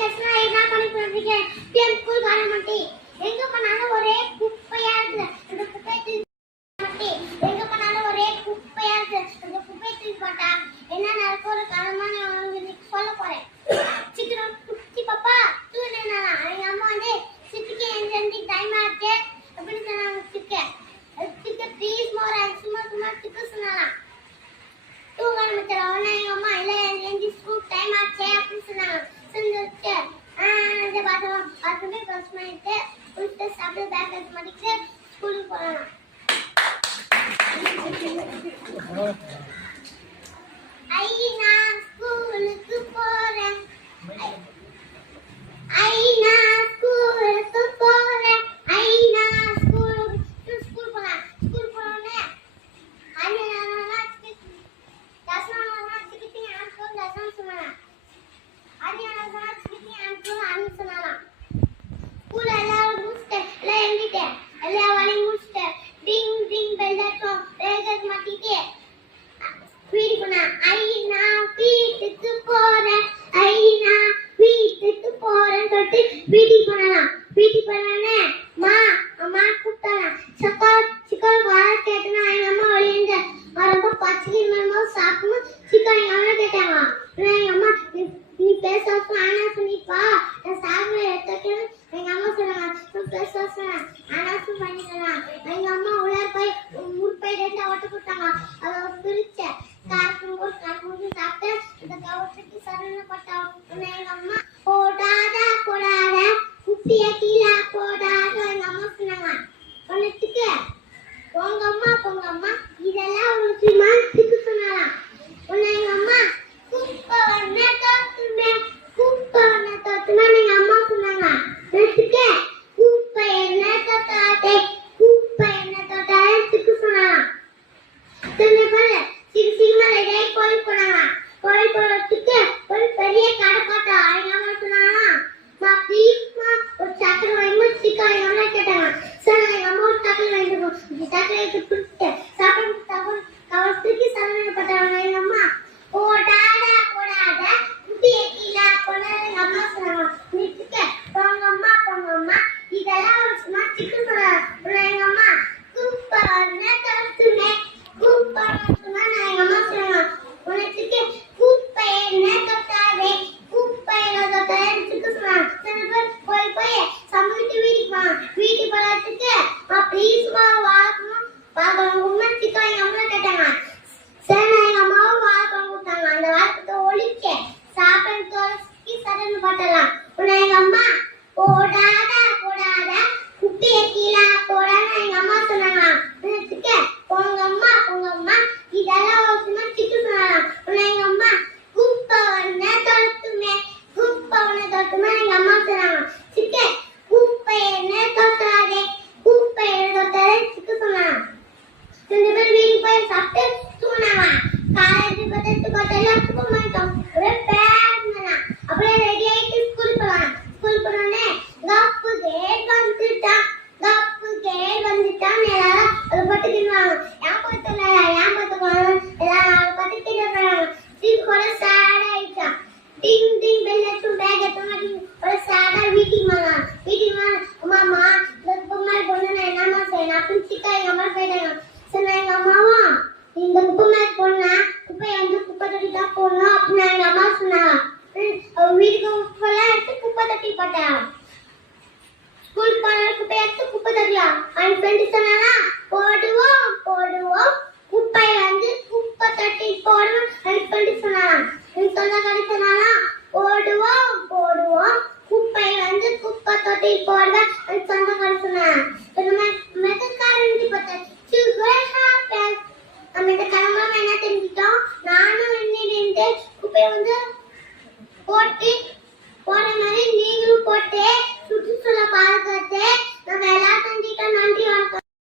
டெஸ்ட்ல என்ன பண்ணி போறீங்க டென் ஸ்கூல் கார எங்க போனாலும் ஒரே குப்பையா இருக்கு. அந்த குப்பை தூக்கி மாட்டி. எங்க போனாலும் ஒரே குப்பையா இருக்கு. அந்த குப்பை தூக்கி போட்டா என்ன நடக்கும் ஒரு காரணமா நான் உங்களுக்கு சொல்ல போறேன். சீக்கிரம் குட்டி பாப்பா தூணுனா எங்க அம்மா வந்து சிட்டிக்கு எந்த டைம் ஆச்சு அப்படின்னு சொன்னாங்க சிக்க சிக்க ப்ளீஸ் மோர் சும்மா சும்மா சிக்க சொன்னாலாம் தூங்க ஆரம்பிச்சிடலாம் உடனே எங்க அம்மா இல்ல எந்தி ஸ்கூல் டைம் ஆச்சே அப்படின்னு சொன்னாங்க. செஞ்சுட்டு இந்த பாத்ரூம் பாத்ரூமே க்ளோஸ் பண்ணிட்டு குளிச்சுட்டு சாப்பிட்டு பேக் எடுத்து மாட்டிட்டு ஸ்கூலுக்கு போகலாம் ஐ நான் ஸ்கூலுக்கு போறேன் ஐ நான் ஸ்கூலுக்கு போறேன் ஐ நான் ஸ்கூலுக்கு ஸ்கூல் போறேன் ஸ்கூல் போறோன்னே வீட்டுக்கு போனாலாம் வீட்டுக்கு போனானே மா அம்மா கூப்பிட்டாலாம் சக்கா சிக்கன் வர கேட்டனா எங்க அம்மா வெளியே ரொம்ப பச்சை மரமா சாப்பிடணும். சிக்கன் எங்க அம்மா கேட்டாங்க எங்க அம்மா நீ பேச ஆனா சொன்னிப்பா நான் சாப்பிட எடுத்துக்கணும் எங்க அம்மா சொன்னாங்க பேச சொன்னேன் பண்ணிக்கலாம் me he pasado. சக்கரை வாங்கி சிக்கன் எங்க அம்மா கேட்டாங்க சார் எங்க அம்மா ஒரு சக்கரை வாங்கிட்டு சக்கரை எடுத்து எல்லாரும் அதை பட்டுக்கிடுவாங்க ஏன் பத்தல ஏன் பத்துக்காங்க எல்லாரும் அதை பட்டுக்கிட்டு இருக்காங்க சீக்கு கூட சேட் ஆயிடுச்சான் டிங் டிங் பெல் எடுத்து பேக் எடுத்து மாட்டி ஒரு சேடா வீட்டுக்கு வாங்க வீட்டுக்கு வாங்க வந்து போட்டு போன மாதிரி நீங்களும் போட்டு சுற்றுச்சூழலை பாதுகாத்து நம்ம எல்லாம் செஞ்சுட்டோம் நன்றி வணக்கம்.